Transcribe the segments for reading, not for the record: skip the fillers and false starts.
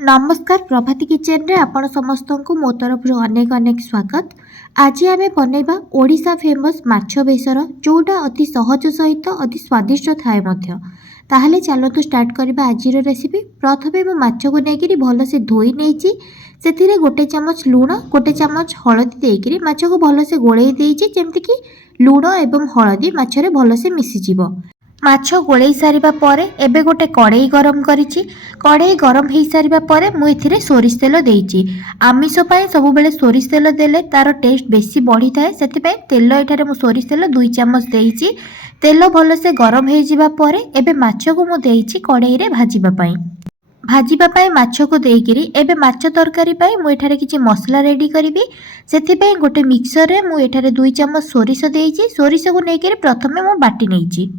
नमस्कार प्रभाती किचन रे आपण समस्त को मो तरफ अनेक अनेक स्वागत। आज आम बनैबा ओडिशा फेमस माछ बेसर जोटा अति सहज सहित अति स्वादिष्ट थाए मध्य। ताहले चलतु स्टार्ट करबा आज रेसिपी। प्रथमे मो माछ को नेकिरी भल से धोई नेछि। सेथिरे गोटे चमच लूण गोटे चमच हळदी देकिरी माछ को भल से गोळेई देछि जेमति कि लूण एवं हळदी माछरे भल से मिसी जिवो। माछ गोळेई सारिबा परे एबे गोटे कड़ाई गरम करिछि। कड़ाई गरम हो सारिबा परे मु एथिरे सोरिष तेल देइछि। आमिष पय सब बेले सोरिष तेल देले तार टेस्ट बेसी बढ़ी थाए, सेति पय तेल एठारे मु सोरिष तेल 2 चम्मच देइछि। तेल भल से गरम हो जिबा परे एबे माछ को मु देइछि कड़ाई रे भाजिबा पय माछ को देइकिरी एबे माछ तरकारी पय मु एठारे किछि मसला रेडी करिवि। सेति पय गोटे मिक्सर रे मु एठारे 2 चम्मच सोरिष देइछि। सोरिष को नेकिरी प्रथमे मु बाटी नेइछि।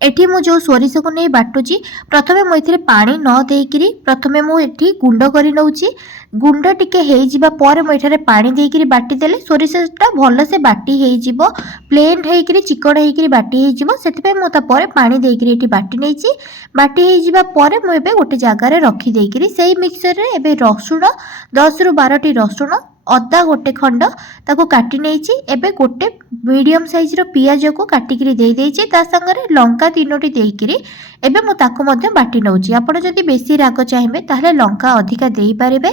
एठी मु जो सोरिष को नहीं बाटुची प्रथमे मु एथिरे पानी न देइकिरी प्रथमे मु एठी गुंड करि नउची। गुंड टिके हेइ जिबा परे मु एठारे पानी देइकिरी बाटी देले सोरिषटा भल से बाटी हेइ जिवो। प्लेन हेइकिरी चिकन हेइकिरी बाटी हेइ जिवो। सेति पे मु ता परे पानी देइकिरी एठी बाटी नेइची। बाटी हेइ जिबा परे मु एबे गोटे जागा रे रखी देइकिरी सेही मिक्सर रे एबे रसुण 10 रु 12 टी रसुण अदा गोटे खंड ताको काटी नेइची। एबे गोटे मीडियम साइज रो पियाज को काटिकिरी देई देइची। ता संगरे लंका 3टी देइकिरी एबे मु ताको मध्ये बाटी नउची। आपण जदि बेसी राग चाहिबे ताहले लंका अधिका देई पारिबे,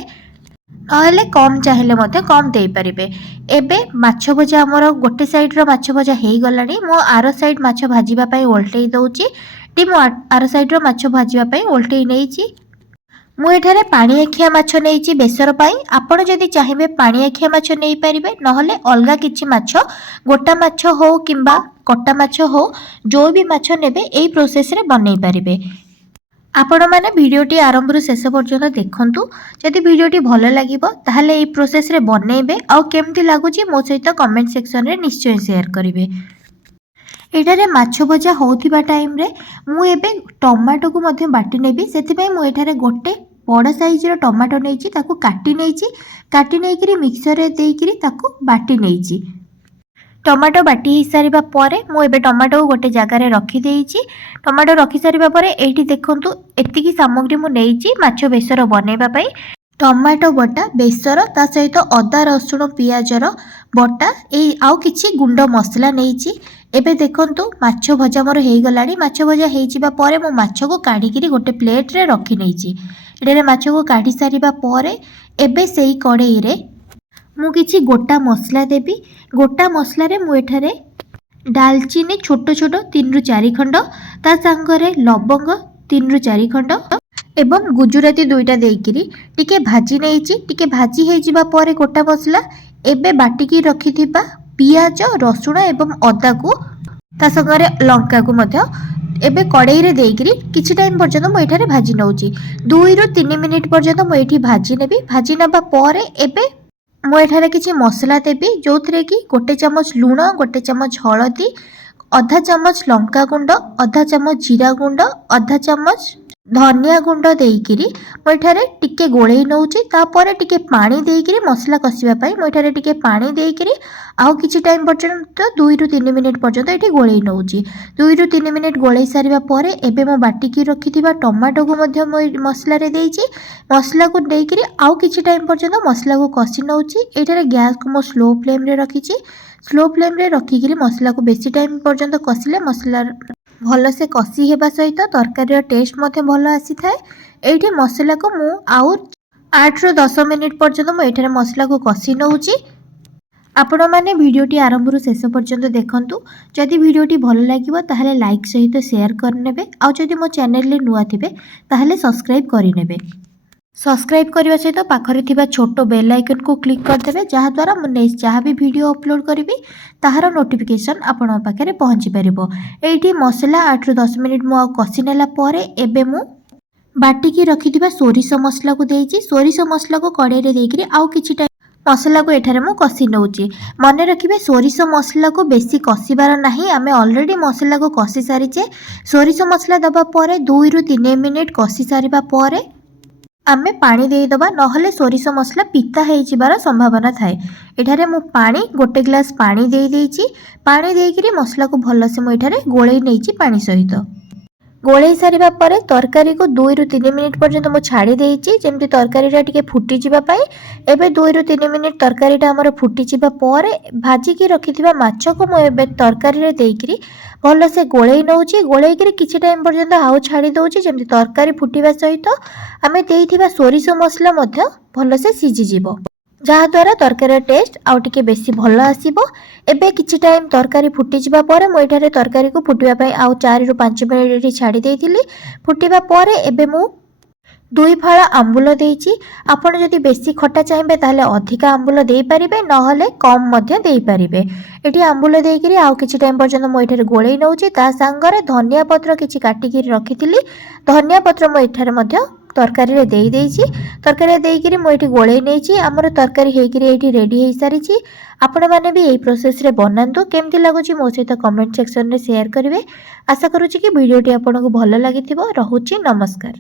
नहले कम चाहिए मध्ये कम देई पारिबे। एबे माछ भजा हमर गोटे साइड रो माछ भजा हेई गलानी। मु आरो साइड माछ भाजीबा पई ओल्टेई दउची। टी मु आरो साइड रो माछ भाजीबा पई ओल्टेई नेइची। मु एठारे पानी आखिया माछ नेइची बेसर पाई। आपण जदि चाहिबे पानी आखिया माछ नेई पारिबे, नहले अलगा किछि माछ गोटा माछ हो किंबा कटा माछ हो जो भी माछ नेबे एई प्रोसेस रे बनै पारिबे। आपण माने वीडियोटी आरंभ रु शेष पर्यंत देखंतु। जदि वीडियोटी भलो लागिबो ताहले एई प्रोसेस रे बनेइबे आ केमति लागुची मो सहित कमेंट सेक्शन रे निश्चय शेयर करिवे। एठारे माछ भजा होउथिबा टाइम रे मु एबे टमाटो को मध्ये बाटी नेबी। सेति पय मु एठारे गोटे बड़ साइज रो टमाटो नेइची ताको काटी नेइची। काटी नेइकिरी मिक्सर रे देइकिरी ताको बाटी नेइची। टमाटो बाटी ही सारिबा परे मु एबे टमाटो को गोटे जागा रे रखी देइची। टमाटो रखी सारिबा परे एठी देखंतु एतिकी सामग्री मु नेइची माछ बेसर बनेबा पई। टमाटो बटा बेसर ता सहित अदा रसुण पियाज रो बटा एई आउ किछि गुंड मसला नेइची। एबे देखंतु माछ भजा मोर हेई गलानी। माछ भजा हेई जिबा परे मु माछ को काढिकिरी गोटे प्लेट रे रखी नेइची। एटारे माछ को काढी सारिबा परे एबे सेई कड़ाई रे मु किछि गोटा मसला देबी। गोटा मसला रे मु एठारे दालचीनी छोट छोट 3 रु 4 खंड, ता संगरे लवंग 3 रु 4 खंड एवं गुजराती 2टा देइकिरी टिके भाजी नेइची। टिके भाजी हेइ जिबा परे गोटा मसला एबे बाटिकी रखिथिबा पियाज रसुण एवं अदा को ता संगरे लंका को मध्ये एबे कड़ाई रे देइकिरी किछि टाइम पर्यंत मु एठारे भाजी नउची। 2 रु 3 मिनिट पर्यंत मु एठी भाजी नेबी। भाजी नबा परे एबे मु एठारे किछि मसला देबी जोथरे कि गोटे चमच लूण गोटे चमच हळदी आधा चमच लंका गुंड आधा चमच जीरा गुंड आधा चमच धनिया गुंड देइकिरी मु एठारे टिके गोळेई नउची। तापरे टिके पानी देइकिरी मसला कसिबा पई मु एठारे टिके पानी देइकिरी आउ किछि टाइम पर्यंत 2 रु 3 मिनिट पर्यंत एठी गोळेई नउची। 2 रु 3 मिनिट गोळेई सारिबा परे एबे मु बाटिकी रखिथिबा टमाटो को मध्ये मु मसला रे देइची। मसला को देइकिरी आउ किछि टाइम पर्यंत मसला को कसी नउची। एठारे गैस को मु स्लो फ्लेम रे रखिची। स्लो फ्लेम रे रखिकिरी मसला को बेसी टाइम पर्यंत कसिले मसला भल से कसी हेबा सहित तरकारी टेस्ट मध्ये भल आसी थाए। एठी मसला को मु आउ 8 रु 10 मिनिट पर्यंत मु एठारे मसला को कसी नउची। आपण माने वीडियोटी आरंभ रु शेष पर्यंत देखंतु। जदि वीडियोटी भल लागिबो ताहले लाइक सहित शेयर करनेबे। आ जदि मो चैनल ले नुआ थिबे ताहले सब्सक्राइब करिनेबे। सब्सक्राइब करबा सहित पाखरे थिबा छोटो बेल आइकन को क्लिक कर देबे, जहा द्वारा मु नेक्स्ट जहा भी वीडियो अपलोड करिवि ताहार नोटिफिकेशन आपण पाखरे पहुंची परिबो। एठी मसला 8 रु 10 मिनिट मु आ कसी नेला परे एबे मु बाटिकी रखिथिबा सोरिष मसला को देइची। सोरिष मसला को कड़ाई रे देइकरी आउ किछि टाइम मसला को एठारे मु कसी नउची। मने रखिबे सोरिष मसला को बेसी कसीबार नाही। आमे ऑलरेडी मसला को कसी सारिचे। सोरिष मसला दबा परे 2 रु 3 मिनिट कसी सारिबा परे आमे पानी देई दबा, नहले सोरिष मसला पिता हेइ जिबार संभावना थाए। एठारे मु पानी गोटे ग्लास पानी देई देइची। पानी देइकरी मसला को भल से मु एठारे गोळेई नेइची पानी सहित। गोलई सारिबा परे तरकारी को 2 रु 3 मिनिट पर्यंत मु छाड़ी देइची जेमति तरकारीटा टिके फुटी जिबा पई। एबे 2 रु 3 मिनिट तरकारीटा हमर फुटी जिबा परे भाजी की रखिथिबा माछ को मु एबे तरकारी रे देइकरी भल से गोलई नउची। गोलई करी किछि टाइम पर्यंत आउ छाड़ी दउची जेमति तरकारी फुटिबा सहित आमे देइथिबा सोरिषो मसला मध्य भल से सिझि जिवो, जहाद्वारा तरकारी टेस्ट आउ टिके बेसी भल आसीबो। एबे किछि टाइम तरकारी फुटी जिबा परे मु एठारे तरकारी को फुटिबा पई आउ 4 रु 5 मिनिट छाड़ी देइथिली। फुटिबा परे एबे मु 2 फाळा आंबुल देइची। आपण जदि बेसी खट्टा चाहिबे ताहले अधिका आंबुल देई परिबे, नहले कम मध्य देई परिबे। एठी आंबुल देइकरी आउ किछि टाइम पर्यंत मु एठारे गोळेई नउची। ता संगरे धनिया पत्र किछि काटिकी रखिथिली, धनिया पत्र मु एठारे मध्य तरकारी रे देई देइची। तरकारी रे देइकरी मु एठी गोळेई नेइची। हमर तरकारी हेइकरी एठी रेडी हेइ सारिची। आपण माने भी एई प्रोसेस रे बनांतु। केमति लागुची मो सहित कमेंट सेक्शन रे शेयर करिवे। आशा करूची कि वीडियोटी आपनको भलो लागिथिबो। रहुची, नमस्कार।